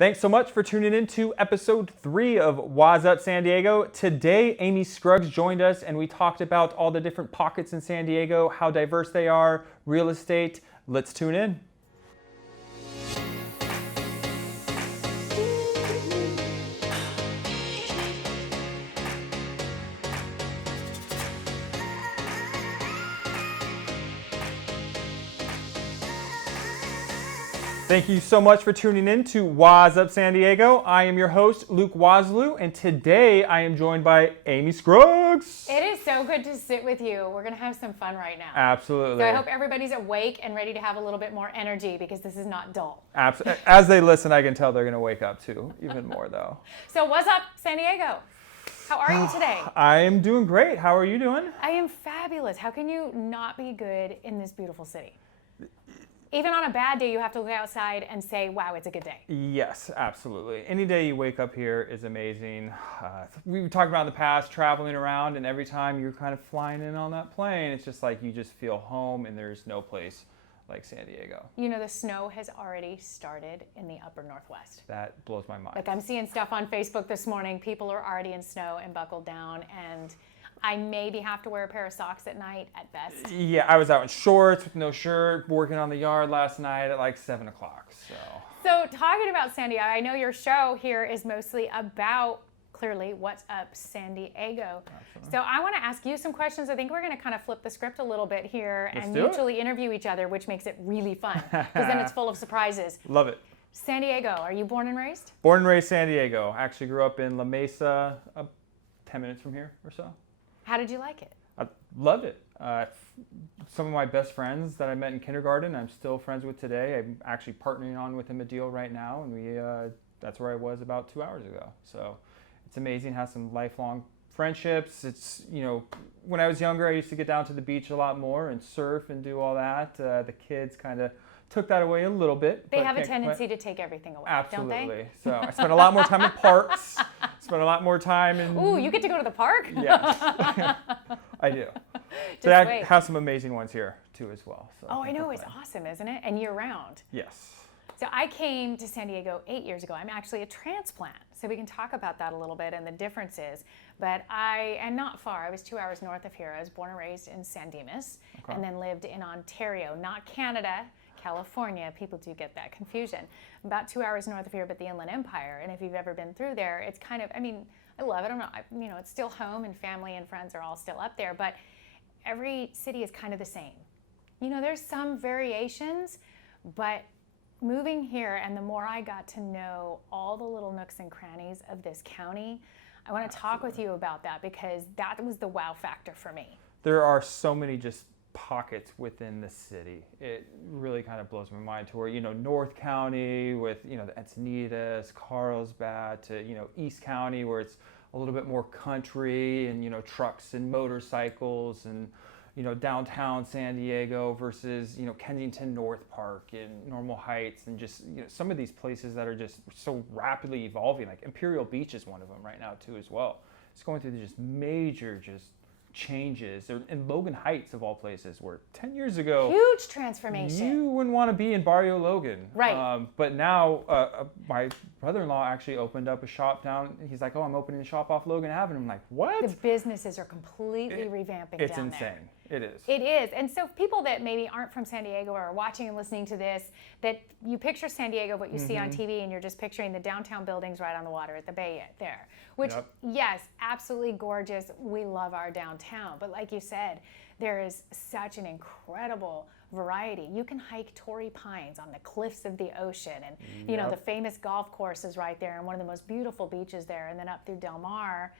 Thanks so much for tuning in to episode 3 of Waz Up San Diego. Today, Amy Scruggs joined us and we talked about all the different pockets in San Diego, how diverse they are, real estate. Let's tune in. Thank you so much for tuning in to Waz Up San Diego. I am your host, Luke Wazloo, and today I am joined by Amy Scruggs. It is so good to sit with you. We're going to have some fun right now. Absolutely. So I hope everybody's awake and ready to have a little bit more energy because this is not dull. Absolutely. As they listen, I can tell they're going to wake up too, even more though. So what's up, San Diego? How are you today? I am doing great. How are you doing? I am fabulous. How can you not be good in this beautiful city? Even on a bad day, you have to look outside and say, wow, it's a good day. Yes, absolutely. Any day you wake up here is amazing. We've talked about in the past traveling around, and every time you're kind of flying in on that plane, it's just like you just feel home, and there's no place like San Diego. You know, the snow has already started in the upper Northwest. That blows my mind. Like I'm seeing stuff on Facebook this morning. People are already in snow and buckled down, and I maybe have to wear a pair of socks at night at best. Yeah, I was out in shorts with no shirt, working on the yard last night at like 7 o'clock. So talking about San Diego, I know your show here is mostly about, clearly, What's Up San Diego. Absolutely. So I want to ask you some questions. I think we're going to kind of flip the script a little bit here and mutually interview each other, which makes it really fun because then it's full of surprises. Love it. San Diego, are you born and raised? Born and raised San Diego. Actually grew up in La Mesa, 10 minutes from here or so. How did you like it? I loved it. Some of my best friends that I met in kindergarten, I'm still friends with today. I'm actually partnering on with him a deal right now, and that's where I was about 2 hours ago. So it's amazing, have some lifelong friendships. It's, you know, when I was younger, I used to get down to the beach a lot more and surf and do all that. The kids kind of took that away a little bit. They have a tendency to take everything away, Absolutely. Don't they? So I spent a lot more time in parks. Spent a lot more time in... Ooh, you get to go to the park? Yes, I do. So I have some amazing ones here too as well. So I know, it's awesome, isn't it? And year round. Yes. So I came to San Diego 8 years ago. I'm actually a transplant, so we can talk about that a little bit and the differences. But I am not far. I was 2 hours north of here. I was born and raised in San Dimas, and then lived in Ontario, not Canada, California. People do get that confusion. About 2 hours north of here, but the Inland Empire. And if you've ever been through there, it's kind of, I mean, I love it. I'm not, you know, it's still home, and family and friends are all still up there, but every city is kind of the same. You know, there's some variations, but moving here, and the more I got to know all the little nooks and crannies of this county, I want to talk with you about that because that was the wow factor for me. There are so many just pockets within the city. It really kind of blows my mind to where, you know, North County with, you know, the Encinitas, Carlsbad, to, you know, East County where it's a little bit more country and, you know, trucks and motorcycles, and, you know, downtown San Diego versus, you know, Kensington North Park and Normal Heights, and just, you know, some of these places that are just so rapidly evolving. Like Imperial Beach is one of them right now too as well. It's going through just major changes. In Logan Heights of all places, where 10 years ago, huge transformation. You wouldn't want to be in Barrio Logan. Right. But now my brother-in-law actually opened up a shop down. He's like, oh, I'm opening a shop off Logan Avenue. I'm like, what? The businesses are completely revamping down there. It's insane. It is. It is. And so people that maybe aren't from San Diego or are watching and listening to this, that you picture San Diego, what you see on TV, and you're just picturing the downtown buildings right on the water at the bay there, which, yes, absolutely gorgeous. We love our downtown. But like you said, there is such an incredible variety. You can hike Torrey Pines on the cliffs of the ocean, and you know, the famous golf course is right there, and one of the most beautiful beaches there, and then up through Del Mar.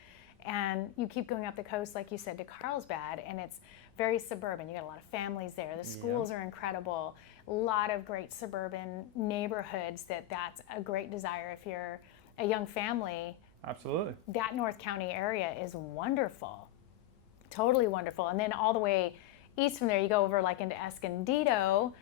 And you keep going up the coast, like you said, to Carlsbad, and it's very suburban. You got a lot of families there. The schools are incredible. A lot of great suburban neighborhoods that's a great desire if you're a young family. Absolutely. That North County area is wonderful. Totally wonderful. And then all the way east from there, you go over like into Escondido.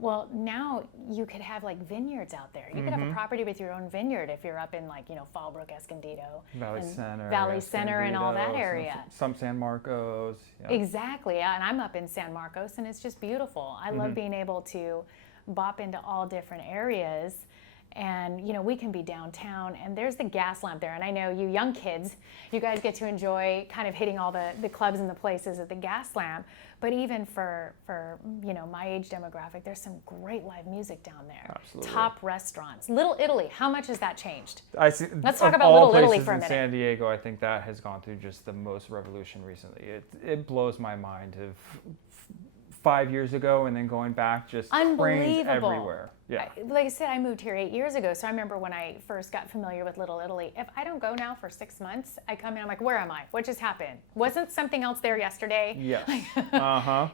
Well, now you could have like vineyards out there. You could have a property with your own vineyard if you're up in like, you know, Fallbrook, Escondido, Valley Center and all that area. Some San Marcos. Yeah. Exactly. And I'm up in San Marcos, and it's just beautiful. I love being able to bop into all different areas. And, we can be downtown and there's the gas lamp there. And I know you young kids, you guys get to enjoy kind of hitting all the clubs and the places at the gas lamp. But even for my age demographic, there's some great live music down there. Absolutely. Top restaurants. Little Italy, how much has that changed? I see. Let's talk about Little Italy for a in minute. San Diego, I think that has gone through just the most revolution recently. It blows my mind of 5 years ago and then going back, just cranes everywhere. Yeah. Like I said, I moved here 8 years ago, so I remember when I first got familiar with Little Italy. If I don't go now for 6 months, I come in, I'm like, where am I? What just happened? Wasn't something else there yesterday? Yes.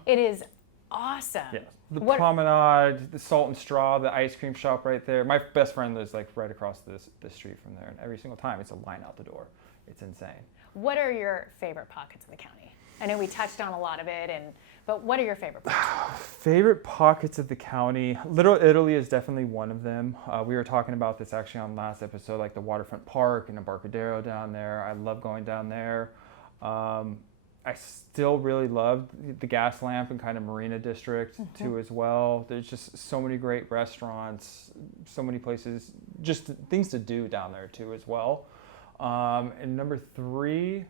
It is awesome. Yes. The promenade, the Salt and Straw, the ice cream shop right there. My best friend lives like right across the street from there, and every single time it's a line out the door. It's insane. What are your favorite pockets of the county? I know we touched on a lot of it, but what are your favorite pockets? Favorite pockets of the county? Little Italy is definitely one of them. We were talking about this actually on last episode, like the Waterfront Park and Embarcadero down there. I love going down there. I still really love the Gas Lamp and kind of Marina District too as well. There's just so many great restaurants, so many places, just things to do down there too as well. And number 3,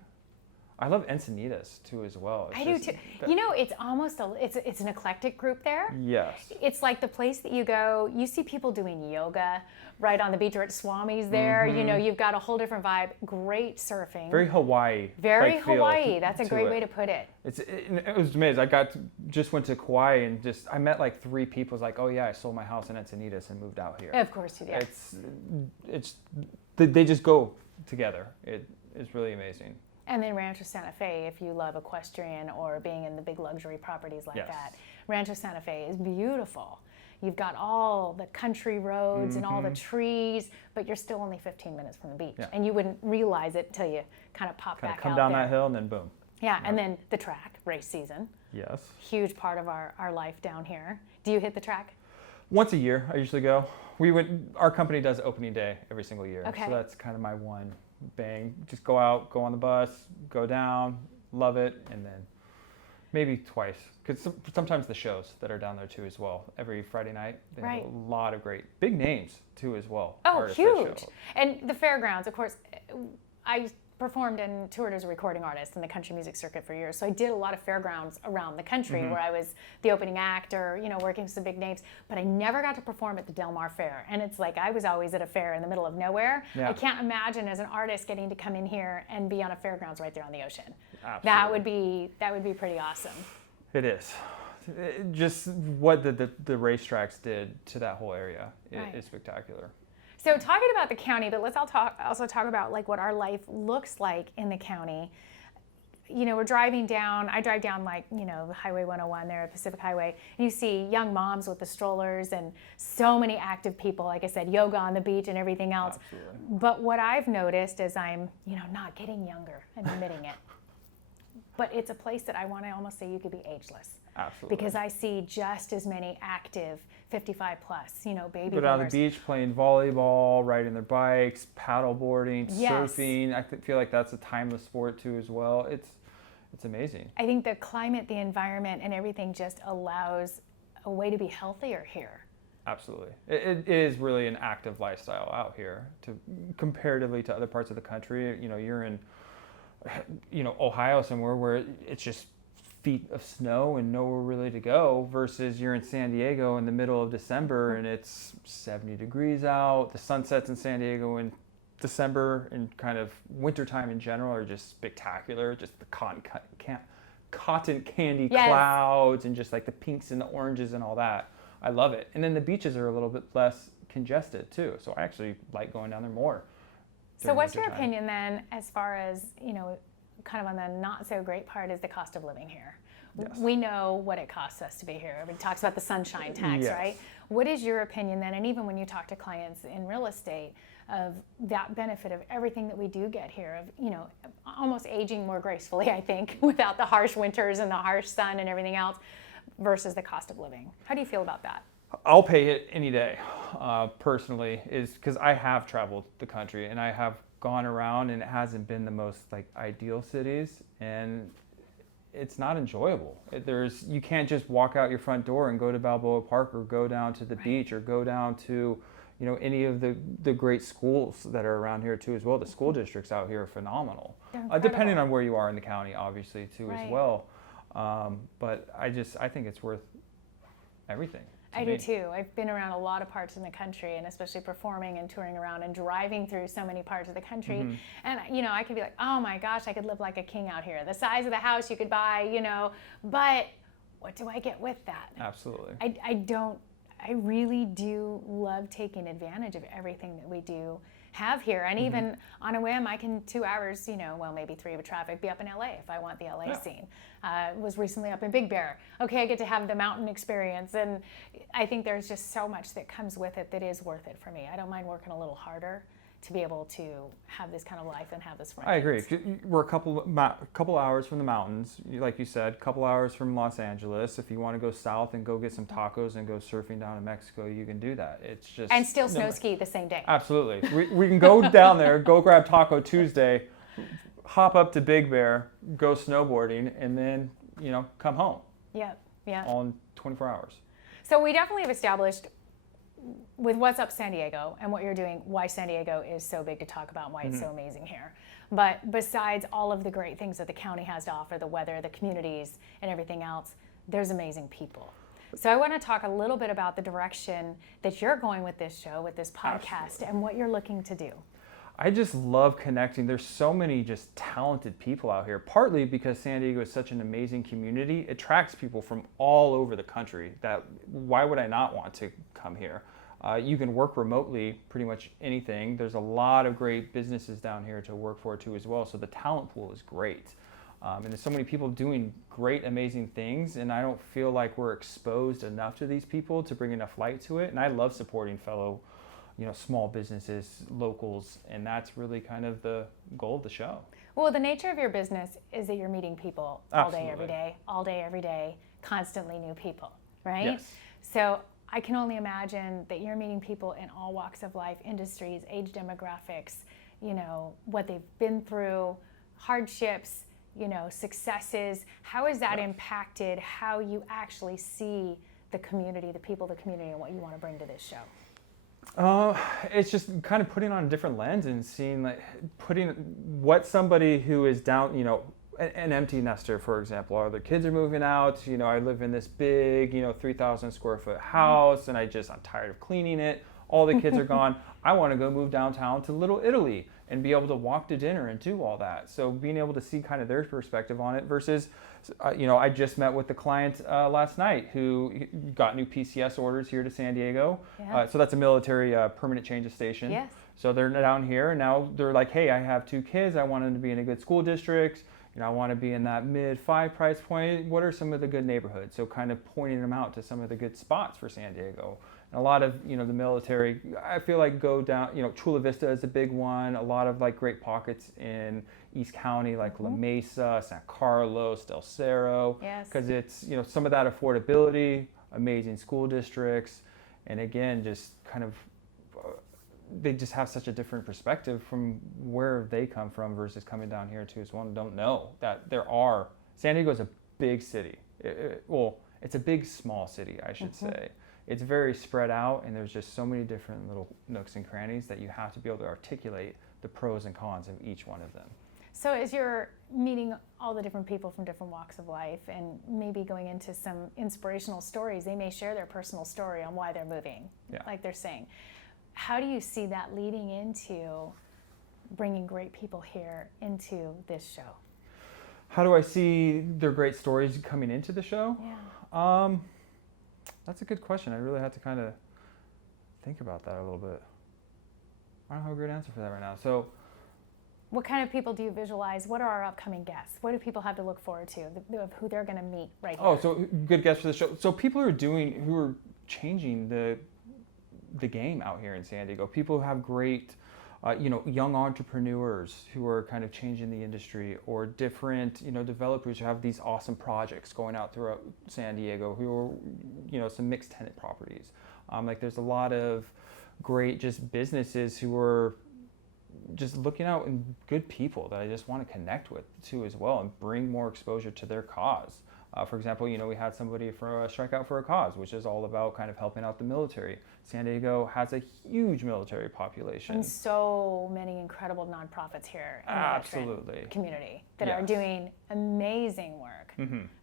I love Encinitas too as well. I do too. It's almost it's an eclectic group there. Yes. It's like the place that you go, you see people doing yoga right on the beach or at Swami's there. You've got a whole different vibe. Great surfing. Very Hawaii. Very Hawaii. That's a great way to put it. It was amazing. Just went to Kauai and I met like 3 people. It's like, oh yeah, I sold my house in Encinitas and moved out here. Of course you did. They just go together. It is really amazing. And then Rancho Santa Fe, if you love equestrian or being in the big luxury properties like that. Rancho Santa Fe is beautiful. You've got all the country roads and all the trees, but you're still only 15 minutes from the beach. Yeah. And you wouldn't realize it till you kind of pop back out there. Come down that hill and then boom. Yeah, and then the track, race season. Yes. Huge part of our life down here. Do you hit the track? Once a year, I usually go. Our company does opening day every single year. Okay. So that's kind of my one bang. Just go out, go on the bus, go down, love it, and then maybe twice. Because sometimes the shows that are down there too as well. Every Friday night, they have a lot of great big names too as well. Oh, huge. And the Fairgrounds, of course, I performed and toured as a recording artist in the country music circuit for years. So I did a lot of fairgrounds around the country where I was the opening act or, working with some big names. But I never got to perform at the Del Mar Fair. And it's like I was always at a fair in the middle of nowhere. Yeah. I can't imagine as an artist getting to come in here and be on a fairgrounds right there on the ocean. Absolutely. That would be pretty awesome. It is. Just what the racetracks did to that whole area is spectacular. So talking about the county, but let's also talk about like what our life looks like in the county. We're driving down, I drive down like, Highway 101 there, Pacific Highway, and you see young moms with the strollers and so many active people, like I said, yoga on the beach and everything else. Absolutely. But what I've noticed is I'm, not getting younger and admitting it. But it's a place that I want to almost say you could be ageless. Absolutely. Because I see just as many active 55 plus, baby boomers. Go down the beach playing volleyball, riding their bikes, paddle boarding, surfing. I feel like that's a timeless sport too as well. It's amazing. I think the climate, the environment, and everything just allows a way to be healthier here. Absolutely. It is really an active lifestyle out here comparatively to other parts of the country. You're in Ohio somewhere where it's just feet of snow and nowhere really to go, versus you're in San Diego in the middle of December and it's 70 degrees out. The sunsets in San Diego in December and kind of wintertime in general are just spectacular. Just the cotton candy clouds and just like the pinks and the oranges and all that. I love it. And then the beaches are a little bit less congested too. So I actually like going down there more. So what's your opinion then as far as, kind of on the not so great part is the cost of living here? Yes. We know what it costs us to be here. Everybody talks about the sunshine tax, right? What is your opinion then? And even when you talk to clients in real estate, of that benefit of everything that we do get here, of, almost aging more gracefully, I think, without the harsh winters and the harsh sun and everything else, versus the cost of living. How do you feel about that? I'll pay it any day, personally, is because I have traveled the country and I have gone around and it hasn't been the most ideal cities, and it's not enjoyable. You can't just walk out your front door and go to Balboa Park or go down to the beach or go down to, any of the great schools that are around here too as well. The school districts out here are phenomenal, They're depending on where you are in the county, obviously too Right. as well. But I think it's worth everything. I do too. I've been around a lot of parts in the country, and especially performing and touring around and driving through so many parts of the country. Mm-hmm. And I could be like, oh my gosh, I could live like a king out here. The size of the house you could buy, but what do I get with that? Absolutely. I really do love taking advantage of everything that we do have here. And Mm-hmm. even on a whim, I can 2 hours, maybe 3 with traffic, be up in LA if I want the LA Yeah. scene. Was recently up in Big Bear. Okay, I get to have the mountain experience. And I think there's just so much that comes with it that is worth it for me. I don't mind working a little harder to be able to have this kind of life and have this for my I agree. kids. We're a couple hours from the mountains, like you said, couple hours from Los Angeles. If you want to go south and go get some tacos and go surfing down in Mexico, you can do that. It's just And still snow ski the same day. Absolutely. We can go down there, go grab Taco Tuesday, hop up to Big Bear, go snowboarding, and then come home Yep, yeah. all in 24 hours. So we definitely have established with What's Up San Diego and what you're doing, why San Diego is so big to talk about and why it's so amazing here. But besides all of the great things that the county has to offer, the weather, the communities, and everything else, there's amazing people. So I want to talk a little bit about the direction that you're going with this show, with this podcast, Absolutely. and what you're looking to do. I just love connecting. There's so many just talented people out here, partly because San Diego is such an amazing community. It attracts people from all over the country. Why would I not want to come here? You can work remotely, pretty much anything. There's a lot of great businesses down here to work for too as well. So the talent pool is great. And there's so many people doing great, amazing things. And I don't feel like we're exposed enough to these people to bring enough light to it. And I love supporting fellow small businesses, locals, and that's really kind of the goal of the show. Well, the nature of your business is that you're meeting people all day, every day, constantly new people, right? Yes. So I can only imagine that you're meeting people in all walks of life, industries, age demographics, what they've been through, hardships, successes. How has that impacted how you actually see the community, the people of the community, and what you want to bring to this show? It's just kind of putting on a different lens and seeing putting what somebody who is down, an empty nester, for example, or their kids are moving out. I live in this big, 3,000 square foot house, and I'm tired of cleaning it. All the kids are gone. I want to go move downtown to Little Italy and be able to walk to dinner and do all that. So being able to see kind of their perspective on it versus, I just met with the client last night who got new PCS orders here to San Diego. Yeah. So that's a military permanent change of station. Yes. So they're down here and now they're like, hey, I have 2 kids. I want them to be in a good school district. I want to be in that mid-5 price point. What are some of the good neighborhoods? So kind of pointing them out to some of the good spots for San Diego. And a lot of, the military, I feel like go down, Chula Vista is a big one. A lot of great pockets in East County, like La Mesa, San Carlos, Del Cerro. Yes. Because it's, some of that affordability, amazing school districts. And again, just kind of, they just have such a different perspective from where they come from versus coming down here too as well. And don't know that San Diego is a big city. It's a big, small city, I should say. It's very spread out, and there's just so many different little nooks and crannies that you have to be able to articulate the pros and cons of each one of them. So as you're meeting all the different people from different walks of life and maybe going into some inspirational stories, they may share their personal story on why they're moving, like they're saying. How do you see that leading into bringing great people here into this show? How do I see their great stories coming into the show? Yeah. That's a good question. I really have to kind of think about that a little bit. I don't have a great answer for that right now. So, what kind of people do you visualize? What are our upcoming guests? What do people have to look forward to of who they're going to meet right here? Oh, so good guests for the show. So people who are changing the game out here in San Diego. People who have great, young entrepreneurs who are kind of changing the industry, or different, developers who have these awesome projects going out throughout San Diego, who are, some mixed tenant properties. There's a lot of great just businesses who are just looking out, and good people that I just want to connect with too as well and bring more exposure to their cause. For example, we had somebody for Strike Out for a Cause, which is all about kind of helping out the military, San Diego has a huge military population. And so many incredible nonprofits here in the veteran community that are doing amazing work.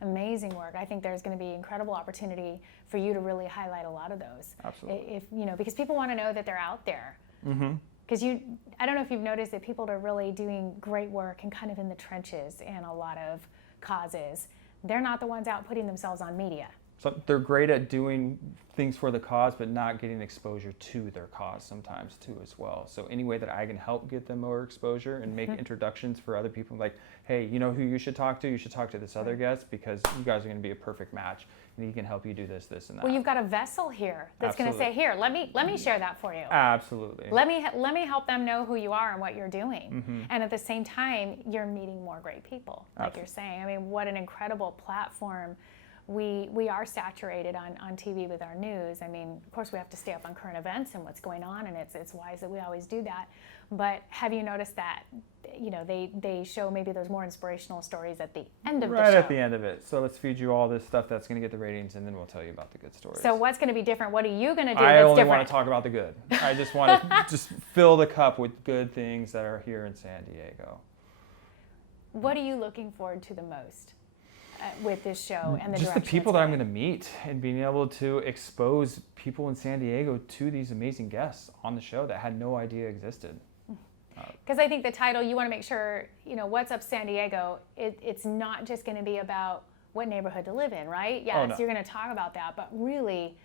Amazing work. I think there's going to be incredible opportunity for you to really highlight a lot of those. Absolutely. If because people want to know that they're out there. Because I don't know if you've noticed that people are really doing great work and kind of in the trenches in a lot of causes. They're not the ones out putting themselves on media. So they're great at doing things for the cause, but not getting exposure to their cause sometimes too as well. So any way that I can help get them more exposure and make introductions for other people, like, hey, you know who you should talk to? You should talk to this other guest because you guys are going to be a perfect match, and he can help you do this, this, and that. Well, you've got a vessel here that's going to say, here, let me share that for you. Absolutely. Let me help them know who you are and what you're doing. And at the same time, you're meeting more great people, like you're saying. I mean, what an incredible platform. We are saturated on TV with our news. I mean, of course, we have to stay up on current events and what's going on, and it's wise that we always do that. But have you noticed that, they show maybe those more inspirational stories at the end of the show? Right at the end of it. So let's feed you all this stuff that's going to get the ratings, and then we'll tell you about the good stories. So what's going to be different? What are you going to do I that's only different? want to talk about the good. I just want to just fill the cup with good things that are here in San Diego. What are you looking forward to the most with this show and the just the people that I'm going to meet and being able to expose people in San Diego to these amazing guests on the show that had no idea existed. Because I think the title, you want to make sure, What's Up San Diego, it's not just going to be about what neighborhood to live in, right? Yes, no. You're going to talk about that, but really,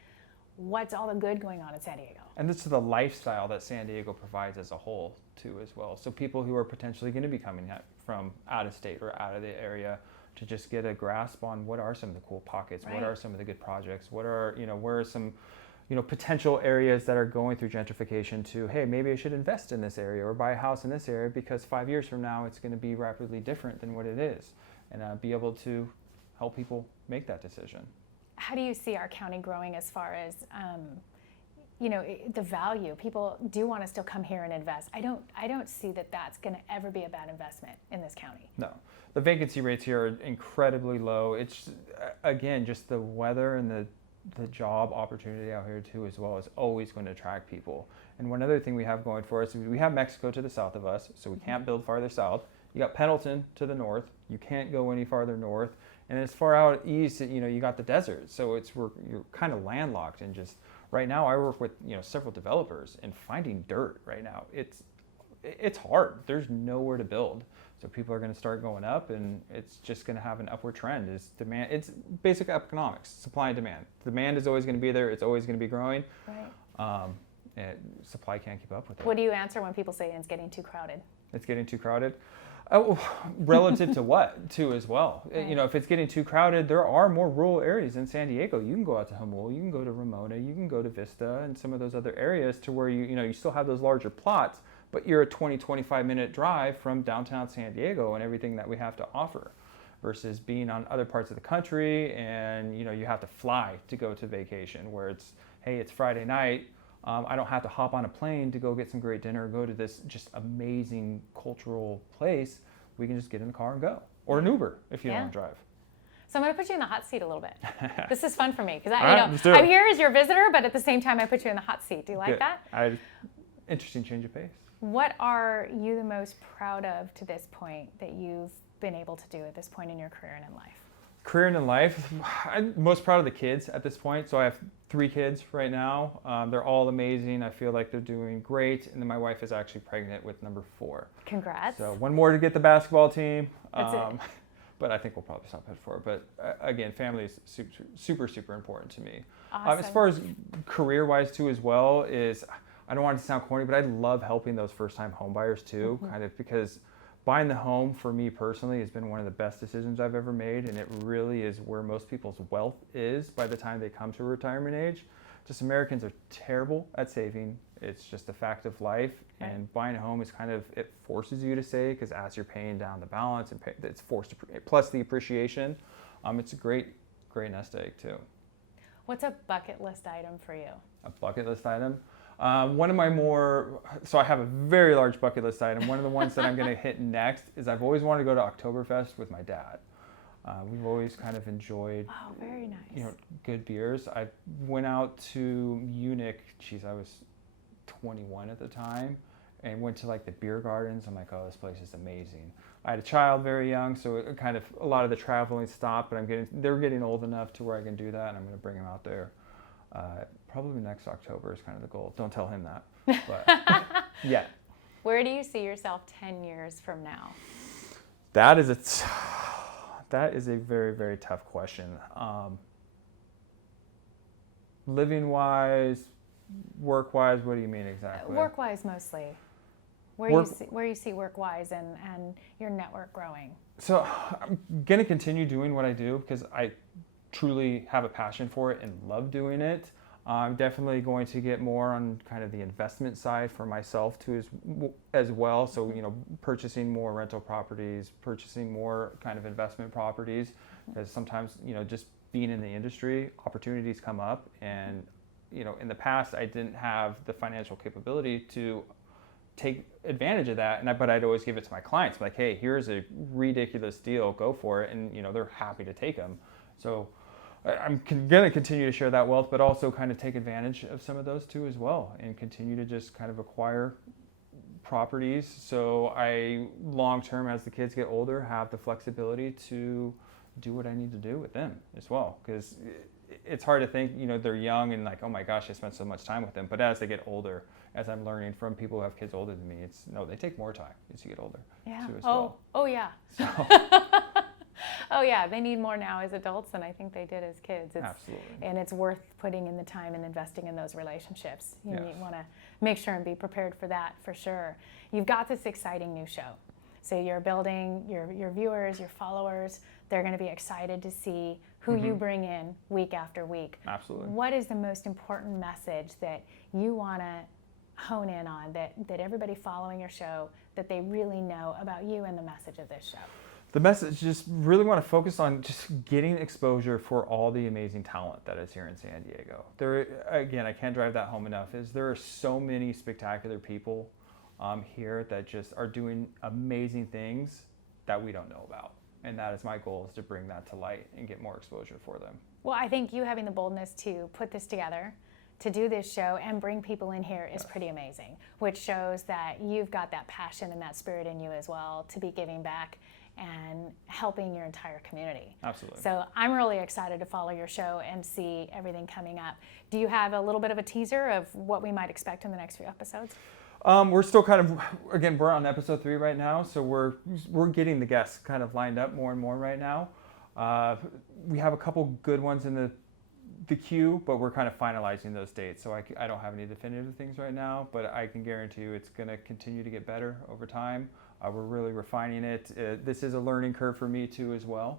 what's all the good going on in San Diego? And this is the lifestyle that San Diego provides as a whole, too, as well. So people who are potentially going to be coming from out of state or out of the area to just get a grasp on what are some of the cool pockets, what are some of the good projects, what are, where are some, potential areas that are going through gentrification to, hey, maybe I should invest in this area or buy a house in this area because 5 years from now it's going to be rapidly different than what it is, and be able to help people make that decision. How do you see our county growing as far as, the value? People do want to still come here and invest. I don't see that that's going to ever be a bad investment in this county. No. The vacancy rates here are incredibly low. It's, again, just the weather and the job opportunity out here too as well is always going to attract people. And one other thing we have going for us is we have Mexico to the south of us, so we can't build farther south. You got Pendleton to the north. You can't go any farther north. And as far out east, you got the desert. So you're kind of landlocked, and just right now I work with several developers, and finding dirt right now, it's hard. There's nowhere to build. So people are going to start going up, and it's just going to have an upward trend. Is demand? It's basic economics, supply and demand. Demand is always going to be there. It's always going to be growing. Right. And supply can't keep up with it. What do you answer when people say it's getting too crowded? It's getting too crowded. Oh, relative to what, too, as well. Right. If it's getting too crowded, there are more rural areas in San Diego. You can go out to Jamul, you can go to Ramona, you can go to Vista, and some of those other areas to where you still have those larger plots, but you're a 20-25-minute drive from downtown San Diego and everything that we have to offer, versus being on other parts of the country and you have to fly to go to vacation, where it's, hey, it's Friday night. I don't have to hop on a plane to go get some great dinner or go to this just amazing cultural place. We can just get in the car and go. Or an Uber if you don't want to drive. So I'm going to put you in the hot seat a little bit. This is fun for me because I'm here as your visitor, but at the same time I put you in the hot seat. Do you like that? Interesting change of pace. What are you the most proud of to this point that you've been able to do at this point in your career and in life? Career and in life, I'm most proud of the kids at this point. So I have 3 kids right now. They're all amazing. I feel like they're doing great. And then my wife is actually pregnant with number 4. Congrats. So one more to get the basketball team. That's it. But I think we'll probably stop at 4. But again, family is super, super important to me. Awesome. As far as career-wise too as well, is I don't want it to sound corny, but I love helping those first-time home buyers too, kind of, because buying the home for me personally has been one of the best decisions I've ever made, and it really is where most people's wealth is by the time they come to retirement age. Just Americans are terrible at saving. It's just a fact of life, and buying a home is kind of, it forces you to save, because as you're paying down the balance, and it's forced to, plus the appreciation, it's a great nest egg too. What's a bucket list item for you? A bucket list item? One of my so I have a very large bucket list item. One of the ones that I'm going to hit next is I've always wanted to go to Oktoberfest with my dad. We've always kind of enjoyed, Oh, very nice. good beers. I went out to Munich. Geez, I was 21 at the time, and went to like the beer gardens. I'm like, oh, this place is amazing. I had a child very young, so it kind of a lot of the traveling stopped. But they're getting old enough to where I can do that, and I'm going to bring them out there. Probably next October is kind of the goal. Don't tell him that, but yeah. Where do you see yourself 10 years from now? That is a very, very tough question. Living wise, work wise, what do you mean exactly? Work wise mostly. Where you see work wise and your network growing. So I'm going to continue doing what I do because I truly have a passion for it and love doing it. I'm definitely going to get more on kind of the investment side for myself too as well. So, purchasing more rental properties, purchasing more kind of investment properties, because sometimes, just being in the industry, opportunities come up, and, in the past I didn't have the financial capability to take advantage of that, but I'd always give it to my clients, like, hey, here's a ridiculous deal, go for it, and they're happy to take them. So I'm going to continue to share that wealth, but also kind of take advantage of some of those too as well, and continue to just kind of acquire properties. So I, long term, as the kids get older, have the flexibility to do what I need to do with them as well. Because it's hard to think, they're young and like, oh my gosh, I spent so much time with them. But as they get older, as I'm learning from people who have kids older than me, they take more time as you get older. Yeah. Too as well. Oh yeah. So. Oh yeah, they need more now as adults than I think they did as kids. Absolutely. And it's worth putting in the time and investing in those relationships. You Yes. want to make sure and be prepared for that for sure. You've got this exciting new show. So you're building your viewers, your followers. They're going to be excited to see who you bring in week after week. Absolutely. What is the most important message that you want to hone in on, that everybody following your show, that they really know about you and the message of this show? The message, just really want to focus on just getting exposure for all the amazing talent that is here in San Diego. Again, I can't drive that home enough, there are so many spectacular people here that just are doing amazing things that we don't know about. And that is my goal, is to bring that to light and get more exposure for them. Well, I think you having the boldness to put this together, to do this show and bring people in here is pretty amazing, which shows that you've got that passion and that spirit in you as well to be giving back and helping your entire community. Absolutely. So I'm really excited to follow your show and see everything coming up. Do you have a little bit of a teaser of what we might expect in the next few episodes? We're still kind of, again, we're on episode 3 right now, so we're getting the guests kind of lined up more and more right now. We have a couple good ones in the queue, but we're kind of finalizing those dates, so I don't have any definitive things right now, but I can guarantee you it's going to continue to get better over time. We're really refining it. This is a learning curve for me too as well,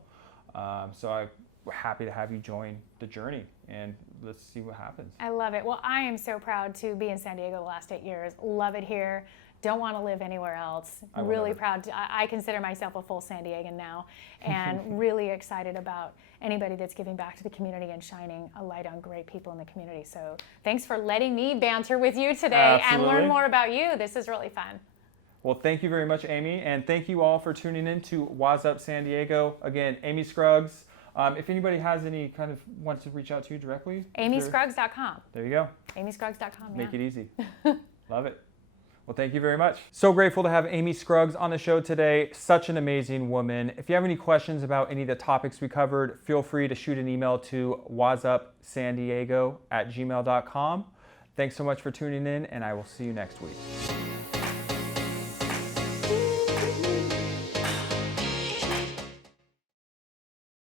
so I'm happy to have you join the journey, and let's see what happens. I love it. Well, I am so proud to be in San Diego the last 8 years. Love it here. Don't want to live anywhere else. Really proud. I consider myself a full San Diegan now, and really excited about anybody that's giving back to the community and shining a light on great people in the community. So thanks for letting me banter with you today and learn more about you. This is really fun. Well, thank you very much, Amy, and thank you all for tuning in to Waz Up San Diego. Again, Amy Scruggs. If anybody has any kind of wants to reach out to you directly, AmyScruggs.com. There you go. AmyScruggs.com. Make it easy. Love it. Well, thank you very much. So grateful to have Amy Scruggs on the show today. Such an amazing woman. If you have any questions about any of the topics we covered, feel free to shoot an email to wazupsandiego@gmail.com. Thanks so much for tuning in, and I will see you next week.